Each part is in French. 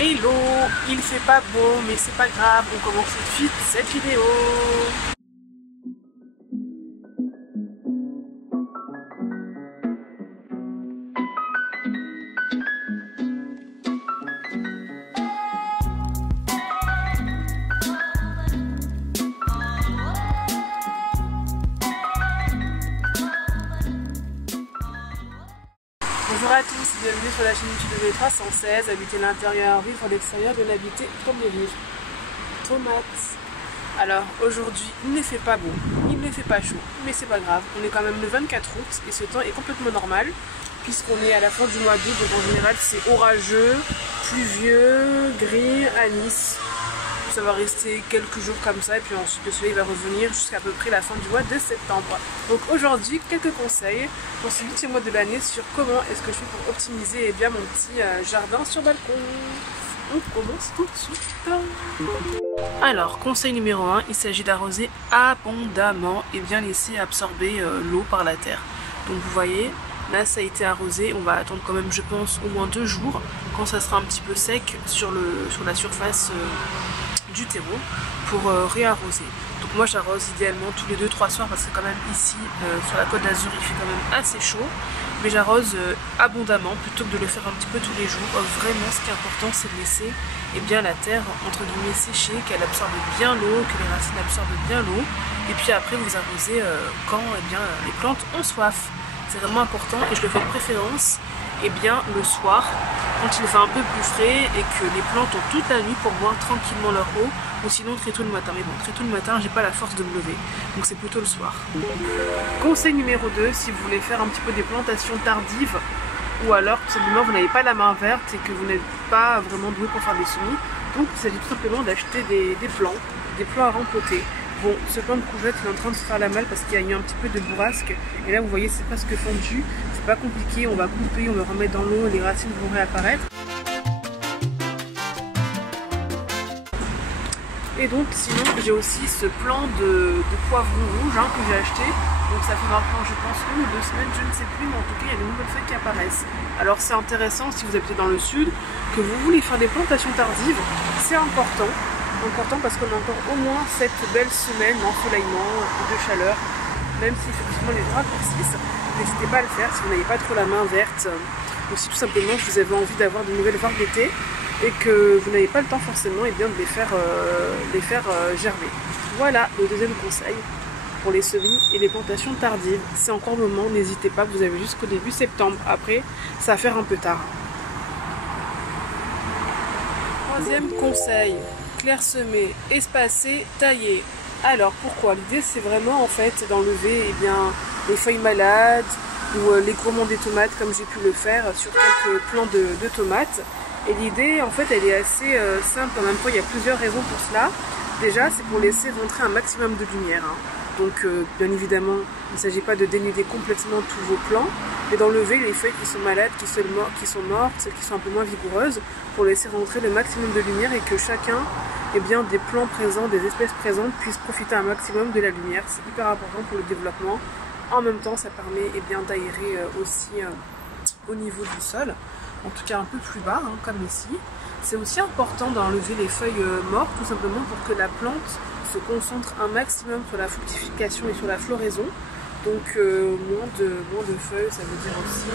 Hello, il fait pas beau mais c'est pas grave, on commence tout de suite cette vidéo. Bonjour à tous, bienvenue sur la chaîne YouTube de V316, habiter l'intérieur, vivre l'extérieur, de l'habiter comme les vivre. Tomates. Alors aujourd'hui, il ne fait pas beau, il ne fait pas chaud, mais c'est pas grave, on est quand même le 24 août et ce temps est complètement normal puisqu'on est à la fin du mois d'août, donc en général c'est orageux, pluvieux, gris à Nice. Ça va rester quelques jours comme ça et puis ensuite le soleil va revenir jusqu'à peu près la fin du mois de septembre. Donc aujourd'hui, quelques conseils pour ce 8e mois de l'année sur comment est-ce que je fais pour optimiser bien mon petit jardin sur balcon. On commence tout de suite. Alors, conseil numéro 1, il s'agit d'arroser abondamment et bien laisser absorber l'eau par la terre. Donc vous voyez, là ça a été arrosé, on va attendre quand même je pense au moins 2 jours quand ça sera un petit peu sec sur la surface du terreau pour réarroser. Donc moi j'arrose idéalement tous les 2-3 soirs parce que quand même ici sur la côte d'Azur il fait quand même assez chaud, mais j'arrose abondamment plutôt que de le faire un petit peu tous les jours. Vraiment ce qui est important c'est de laisser bien la terre entre guillemets sécher, qu'elle absorbe bien l'eau, que les racines absorbent bien l'eau et puis après vous arrosez quand les plantes ont soif. C'est vraiment important et je le fais de préférence le soir quand il fait un peu plus frais et que les plantes ont toute la nuit pour boire tranquillement leur eau, ou sinon très tôt le matin. Mais bon, très tôt le matin j'ai pas la force de me lever, donc c'est plutôt le soir. Conseil numéro 2, si vous voulez faire un petit peu des plantations tardives ou alors tout simplement vous n'avez pas la main verte et que vous n'êtes pas vraiment doué pour faire des semis, donc il s'agit tout simplement d'acheter des plants à rempoter. Bon, ce plant de courgette il est en train de se faire la malle parce qu'il y a eu un petit peu de bourrasque et là vous voyez c'est presque fondu, c'est pas compliqué, on va couper, on va remettre dans l'eau, les racines vont réapparaître. Et donc sinon j'ai aussi ce plant de poivron rouge que j'ai acheté, donc ça fait maintenant je pense 1 ou 2 semaines, je ne sais plus, mais en tout cas il y a de nouvelles feuilles qui apparaissent. Alors c'est intéressant si vous habitez dans le sud, que vous voulez faire des plantations tardives, c'est important parce qu'on a encore au moins cette belle semaine d'ensoleillement, de chaleur, même si effectivement les jours raccourcissent, n'hésitez pas à le faire si vous n'avez pas trop la main verte, ou si tout simplement vous avez envie d'avoir de nouvelles variétés et que vous n'avez pas le temps forcément de les faire germer. Voilà le deuxième conseil pour les semis et les plantations tardives. C'est encore le moment, n'hésitez pas, vous avez jusqu'au début septembre, après ça va faire un peu tard. Troisième conseil, clairsemer, espacer, tailler. Alors pourquoi? L'idée c'est vraiment en fait d'enlever les feuilles malades ou les gourmands des tomates comme j'ai pu le faire sur quelques plants de tomates. Et l'idée en fait elle est assez simple en même temps, il y a plusieurs raisons pour cela. Déjà c'est pour laisser rentrer un maximum de lumière. Donc bien évidemment il ne s'agit pas de dénuder complètement tous vos plants, mais d'enlever les feuilles qui sont malades, qui sont mortes, celles qui sont un peu moins vigoureuses, pour laisser rentrer le maximum de lumière et que chacun, des plants présents, des espèces présentes puissent profiter un maximum de la lumière. C'est hyper important pour le développement. En même temps ça permet d'aérer aussi au niveau du sol, en tout cas un peu plus bas comme ici. C'est aussi important d'enlever les feuilles mortes tout simplement pour que la plante se concentre un maximum sur la fructification et sur la floraison. Donc moins de feuilles, ça veut dire aussi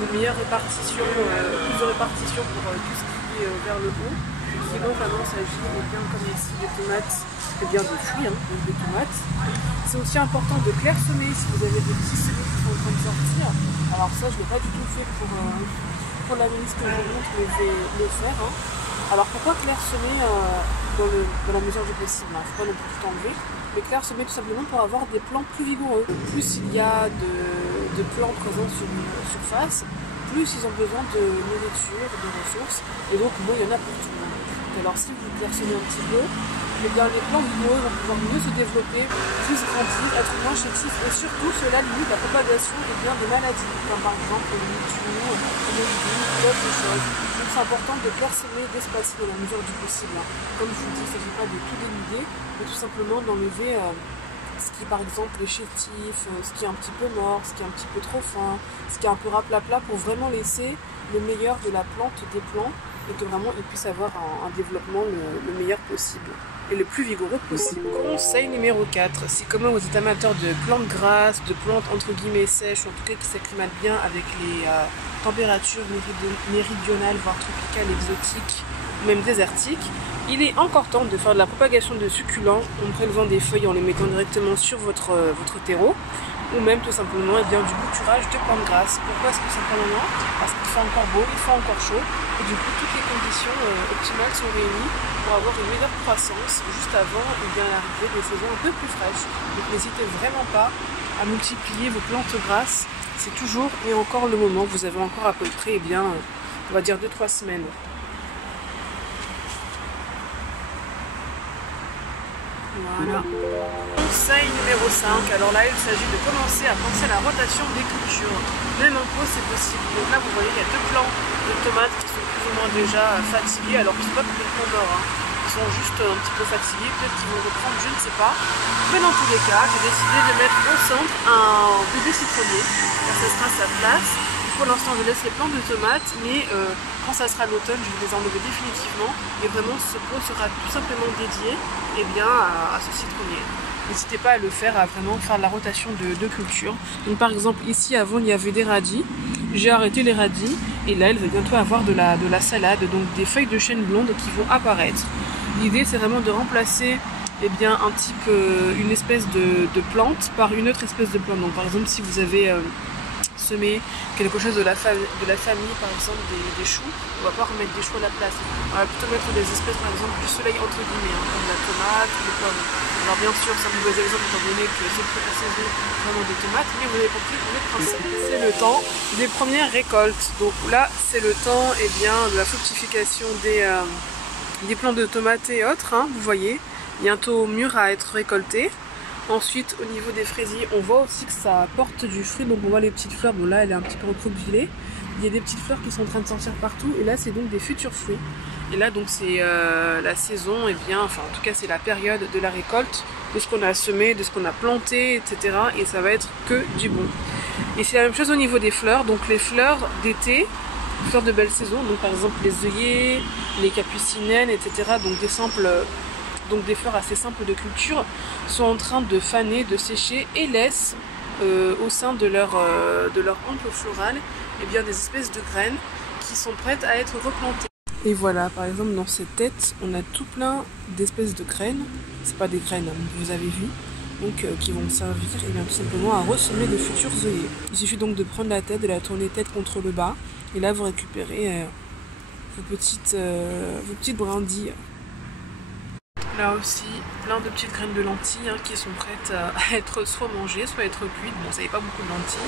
une meilleure répartition, plus de répartition pour tout ce qui est vers le haut. Sinon vraiment il s'agit comme ici des tomates, des fruits, donc des tomates. C'est aussi important de clairsemer si vous avez des petits semis qui sont en train de sortir. Alors ça je ne l'ai pas du tout fait pour la ministre que je vous montre, mais je vais le faire. Alors pourquoi clairsemer dans la mesure du possible, il ne faut pas non plus tout enlever, mais clairsemer tout simplement pour avoir des plants plus vigoureux. Plus il y a de plants présents sur une surface, plus ils ont besoin de nourriture, de ressources, et donc moins il y en a pour tout le monde. Alors si vous clairsemez un petit peu, les plants vigoureux vont pouvoir mieux se développer, plus grandir, être moins chétifs, et surtout cela limite la propagation des maladies, comme par exemple le mildiou, d'autres choses. Donc c'est important de clairsemer, d'espacer dans la mesure du possible. Comme je vous dis, il ne s'agit pas de tout dénuder, mais tout simplement d'enlever ce qui par exemple est chétif, ce qui est un petit peu mort, ce qui est un petit peu trop fin, ce qui est un peu raplapla, pour vraiment laisser le meilleur de la plante, des plants, et que vraiment ils puissent avoir un développement le meilleur possible et le plus vigoureux possible. Conseil numéro 4, si comme vous êtes amateur de plantes grasses, de plantes entre guillemets sèches, en tout cas qui s'acclimatent bien avec les températures méridionales, voire tropicales, exotiques, ou même désertiques, il est encore temps de faire de la propagation de succulents en prélevant des feuilles, en les mettant directement sur votre terreau, ou même tout simplement du bouturage de plantes grasses. Pourquoi est-ce que simplement? Parce qu'il fait encore beau, il fait encore chaud, et du coup toutes les conditions optimales sont réunies pour avoir une meilleure croissance juste avant l'arrivée des saisons un peu plus fraîches. Donc n'hésitez vraiment pas à multiplier vos plantes grasses, c'est toujours et encore le moment, vous avez encore à peu près, on va dire 2-3 semaines. Voilà. Conseil numéro 5, alors là il s'agit de commencer à penser à la rotation des cultures. Même en pot c'est possible. Donc là vous voyez il y a 2 plants de tomates qui sont plus ou moins déjà fatigués, alors qu'ils ne sont pas complètement morts, hein. Ils sont juste un petit peu fatigués, peut-être qu'ils vont reprendre, je ne sais pas. Mais dans tous les cas, j'ai décidé de mettre au centre un bébé citronnier, car ça sera sa place. Pour l'instant je laisse les plants de tomates, mais quand ça sera l'automne je vais les enlever définitivement et vraiment ce pot sera tout simplement dédié à ce citronnier. N'hésitez pas à le faire, à vraiment faire la rotation de culture. Donc par exemple ici avant il y avait des radis, j'ai arrêté les radis et là il va bientôt avoir de la salade, donc des feuilles de chêne blonde qui vont apparaître. L'idée c'est vraiment de remplacer une espèce de plante par une autre espèce de plante. Donc par exemple si vous avez semer quelque chose de la famille, par exemple des choux, on va pas remettre des choux à la place, on va plutôt mettre des espèces par exemple du soleil entre guillemets, comme la tomate ou les pommes. Alors bien sûr c'est un mauvais exemple étant donné que c'est plus la saison vraiment des tomates, mais vous avez compris le principe. C'est le temps des premières récoltes, donc là c'est le temps de la fructification des plants de tomates et autres, hein, vous voyez, bientôt mûrs à être récoltés. Ensuite au niveau des fraisiers on voit aussi que ça porte du fruit, donc on voit les petites fleurs, bon là elle est un petit peu recroquevillée, il y a des petites fleurs qui sont en train de sortir partout et là c'est donc des futurs fruits. Et là donc c'est la saison, en tout cas c'est la période de la récolte de ce qu'on a semé, de ce qu'on a planté, etc. Et ça va être que du bon. Et c'est la même chose au niveau des fleurs, donc les fleurs d'été, fleurs de belle saison, donc par exemple les œillets, les capucinelles, etc. Donc des fleurs assez simples de culture, sont en train de faner, de sécher et laissent au sein de leur hampe florale des espèces de graines qui sont prêtes à être replantées. Et voilà, par exemple dans cette tête, on a tout plein d'espèces de graines, c'est pas des graines, hein, vous avez vu, donc qui vont servir tout simplement à ressemer de futurs œillets. Il suffit donc de prendre la tête, de la tourner tête contre le bas, et là vous récupérez vos petites brindilles. Là aussi, plein de petites graines de lentilles qui sont prêtes à être soit mangées, soit à être cuites. Bon, ça n'est pas beaucoup de lentilles.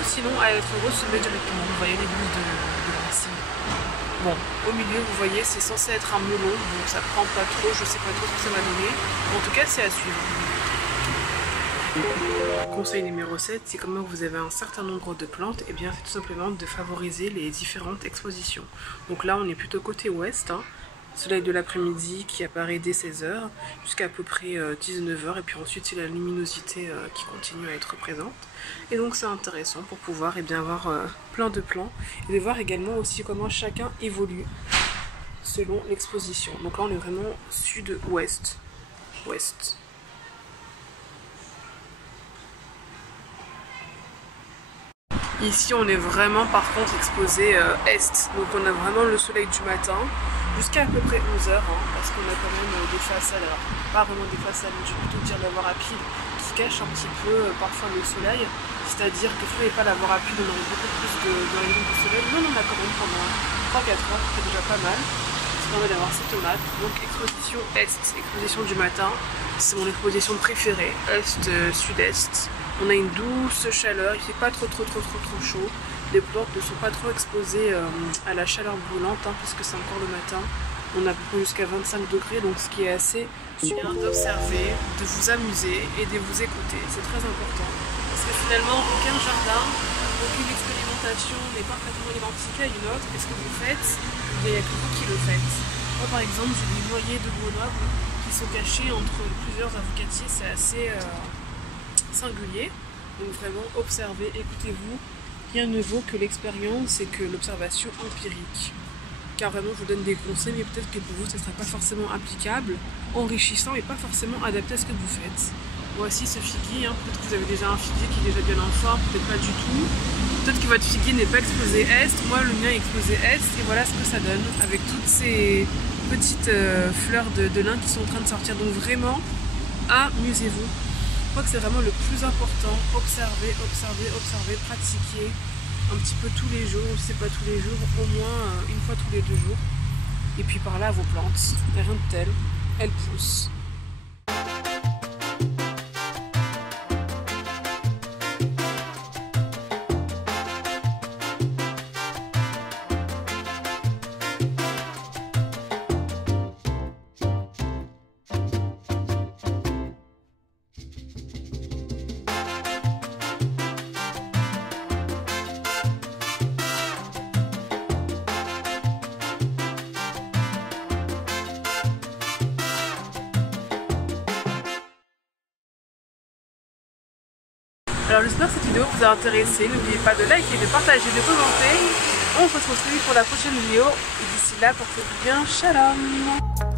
Ou sinon à être ressemées directement. Vous voyez les boules de lentilles. Bon, au milieu, vous voyez, c'est censé être un melon. Donc ça prend pas trop, je sais pas trop ce que ça va donner. Mais en tout cas, c'est à suivre. Conseil numéro 7, si comme vous avez un certain nombre de plantes, c'est tout simplement de favoriser les différentes expositions. Donc là, on est plutôt côté ouest, hein. Soleil de l'après-midi qui apparaît dès 16h jusqu'à peu près 19h, et puis ensuite c'est la luminosité qui continue à être présente. Et donc c'est intéressant pour pouvoir avoir plein de plans et de voir également aussi comment chacun évolue selon l'exposition. Donc là on est vraiment sud-ouest. Ouest. Ici on est vraiment par contre exposé est, donc on a vraiment le soleil du matin jusqu'à peu près 11h, parce qu'on a quand même des façades, alors pas vraiment des façades, mais je vais plutôt dire la voie rapide qui cache un petit peu parfois le soleil, c'est-à-dire que si on n'avait pas la voie rapide on aurait beaucoup plus de rayons du soleil, mais on en a quand même pendant 3-4 heures, c'est déjà pas mal, ça permet d'avoir ces tomates. Donc exposition est, exposition du matin, c'est mon exposition préférée, est-sud-est. On a une douce chaleur, il ne fait pas trop chaud. Les plantes ne sont pas trop exposées à la chaleur brûlante, puisque c'est encore le matin. On a jusqu'à 25 degrés, donc ce qui est assez bien d'observer, de vous amuser et de vous écouter. C'est très important. Parce que finalement, aucun jardin, aucune expérimentation n'est parfaitement identique à une autre. Et ce que vous faites, il n'y a que vous qui le faites. Moi par exemple, j'ai des noyers de Grenoble qui sont cachés entre plusieurs avocatiers, c'est assez singulier. Donc vraiment observez, écoutez-vous, rien ne vaut que l'expérience et que l'observation empirique. car vraiment je vous donne des conseils, mais peut-être que pour vous ce ne sera pas forcément applicable, enrichissant et pas forcément adapté à ce que vous faites. Voici ce figuier, hein. Peut-être que vous avez déjà un figuier qui est déjà bien en forme, peut-être pas du tout. Peut-être que votre figuier n'est pas exposé est, moi le mien est exposé est, et voilà ce que ça donne, avec toutes ces petites fleurs de lin qui sont en train de sortir. Donc vraiment, amusez-vous. Je crois que c'est vraiment le plus important. Observez, observez, observez, pratiquez un petit peu tous les jours, si c'est pas tous les jours, au moins une fois tous les 2 jours. Et puis par là, vos plantes, rien de tel, elles poussent. Alors j'espère que cette vidéo vous a intéressé, n'oubliez pas de liker, de partager, de commenter. On se retrouve pour la prochaine vidéo et d'ici là portez-vous bien, shalom.